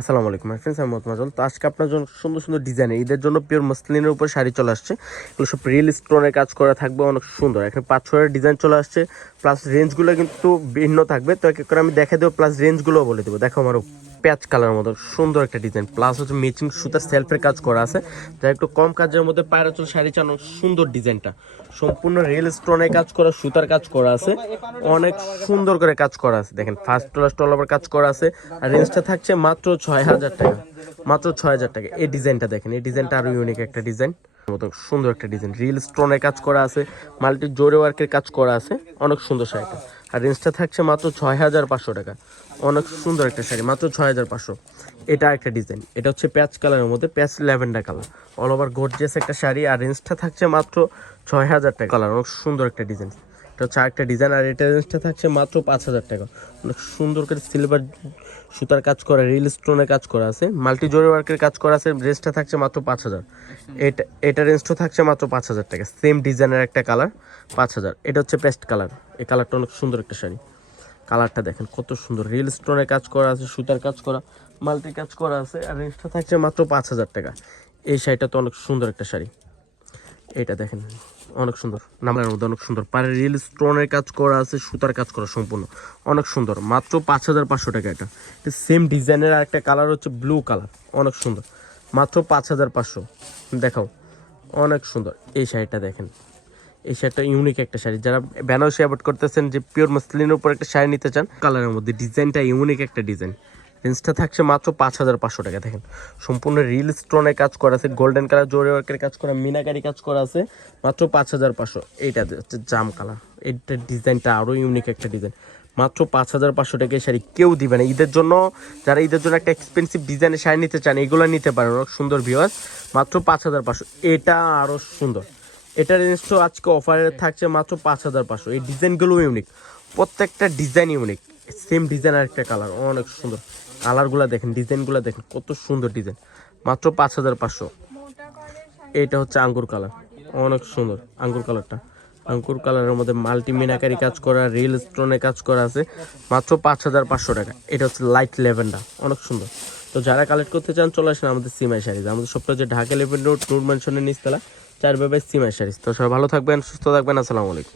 আসসালামু আলাইকুম my friends, আমি মোহাম্মদ মাজল। তো আজকে আপনার জন্য সুন্দর সুন্দর ডিজাইনের ঈদের জন্য পিওর মসলিনের উপর শাড়ি চলে আসছে। এগুলো সব রিয়েল স্টোনের কাজ করা থাকবে, অনেক সুন্দর। এখানে 5-6 ডিজাইন চলে আসছে, প্লাস রেঞ্জগুলো কিন্তু ভিন্ন থাকবে। তো এক এক করে আমি দেখে দেবো, প্লাস রেঞ্জগুলোও বলে দেবো। দেখো আমার প্যাচ কালার মতো সুন্দর একটা ডিজাইন, প্লাস হচ্ছে ম্যাচিং সুতার সেলফের কাজ করা আছে। যা একটু কম কাজের মধ্যে পায়রা চল শাড়ি চান, সুন্দর ডিজাইনটা সম্পূর্ণ রিয়েল স্টোনের কাজ করা, সুতার কাজ করা আছে, অনেক সুন্দর করে কাজ করা আছে। দেখেন ফার্স্ট ক্লাস অল ওভার কাজ করা আছে। আর রেঞ্জটা থাকছে মাত্র 6,000 টাকা, মাত্র 6,000 টাকা। এই ডিজাইনটা দেখেন, এই ডিজাইনটা আরো ইউনিক একটা ডিজাইন, মতো সুন্দর একটা ডিজাইন, রিয়েল স্টোনের কাজ করা আছে, মাল্টি জোরে ওয়ার্কের কাজ করা আছে, অনেক সুন্দর শাড়িটা। আর রেঞ্জটা থাকছে মাত্র 6,500 টাকা, অনেক সুন্দর একটা শাড়ি, মাত্র 6,500। এটা একটা ডিজাইন, এটা হচ্ছে প্যাচ কালারের মধ্যে, patch lavender colour, all over gorgeous একটা শাড়ি। আর রেঞ্জটা থাকছে মাত্র 6,000 টাকা। কালার অনেক সুন্দর একটা ডিজাইন, এটা হচ্ছে আরেকটা ডিজাইন। আর এটা রেঞ্জটা থাকছে মাত্র 5,000 টাকা। অনেক সুন্দর করে সিলভার সুতার কাজ করা, রিয়েল স্টোনের কাজ করা আছে, মাল্টি জোরে ওয়ার্কের কাজ করা আছে। রেঞ্জটা থাকছে মাত্র 5,000। এটা রেঞ্জটা থাকছে মাত্র 5,000 টাকা। সেম ডিজাইনের একটা কালার, 5,000। এটা হচ্ছে পেস্ট কালার, এই কালারটা অনেক সুন্দর একটা শাড়ি। কালারটা দেখেন কত সুন্দর, রিয়েল স্টোনের কাজ করা আছে, সুতার কাজ করা, মাল্টি কাজ করা আছে। আর রেঞ্জটা থাকছে মাত্র 5,000 টাকা। এই শাড়িটা তো অনেক সুন্দর একটা শাড়ি। এটা দেখেন অনেক সুন্দর, নামের মধ্যে অনেক সুন্দর, পারে রিয়েল স্টোনের কাজ করা আছে, সুতার কাজ করা সম্পূর্ণ, অনেক সুন্দর, মাত্র 5,500 টাকা। এটা সেম ডিজাইনের আর একটা কালার হচ্ছে ব্লু কালার, অনেক সুন্দর, মাত্র 5,500। দেখাও, অনেক সুন্দর। এই শাড়িটা দেখেন, এই শাড়িটা ইউনিক একটা শাড়ি। যারা বেনারসি অ্যাভয়েড করতেছেন, যে পিওর মসলিনের উপর একটা শাড়ি নিতে চান, কালারের মধ্যে ডিজাইনটা ইউনিক একটা ডিজাইন। রেঞ্জটা থাকছে মাত্র 5,500 টাকা। দেখেন সম্পূর্ণ রিল স্টোনের কাজ করা আছে, গোল্ডেন কালার জোরে ওয়ার্কের কাজ করা, মিনাকারি কাজ করা আছে, মাত্র 5,500। এইটা হচ্ছে জাম কালার, এইটার ডিজাইনটা আরও ইউনিক একটা ডিজাইন, মাত্র 5,500 টাকা। শাড়ি কেউ দিবে না ঈদের জন্য। যারা ঈদের জন্য একটা এক্সপেন্সিভ ডিজাইনের শাড়ি নিতে চান, এগুলো নিতে পারেন, অনেক সুন্দর ভিউয়ার, মাত্র 5,500। এটা আরও সুন্দর। এটার রেঞ্জটাও আজকে অফারে থাকছে মাত্র 5,500। এই ডিজাইনগুলো ইউনিক, প্রত্যেকটা ডিজাইন ইউনিক। সেম ডিজাইন আর একটা কালার, অনেক সুন্দর। কালারগুলো দেখেন, ডিজাইনগুলো দেখেন, কত সুন্দর ডিজাইন, মাত্র 5,500। এইটা হচ্ছে আঙ্গুর কালার, অনেক সুন্দর আঙ্গুর কালারটা। আঙ্গুর কালারের মধ্যে মাল্টি মিনাকারি কাজ করা, রিয়েল স্টোনে কাজ করা আছে, মাত্র 5,500 টাকা। এটা হচ্ছে লাইট ল্যাভেন্ডার, অনেক সুন্দর। তো যারা কালেক্ট করতে চান চলে আসেন আমাদের সিমাই শাড়িজ। আমাদের সবটা হচ্ছে ঢাকা 11 রোড, নূর ম্যানশনের নিচতলা, 4/5 সিমাই শাড়িজ। তো সবাই ভালো থাকবেন, সুস্থ থাকবেন, আসসালামু আলাইকুম।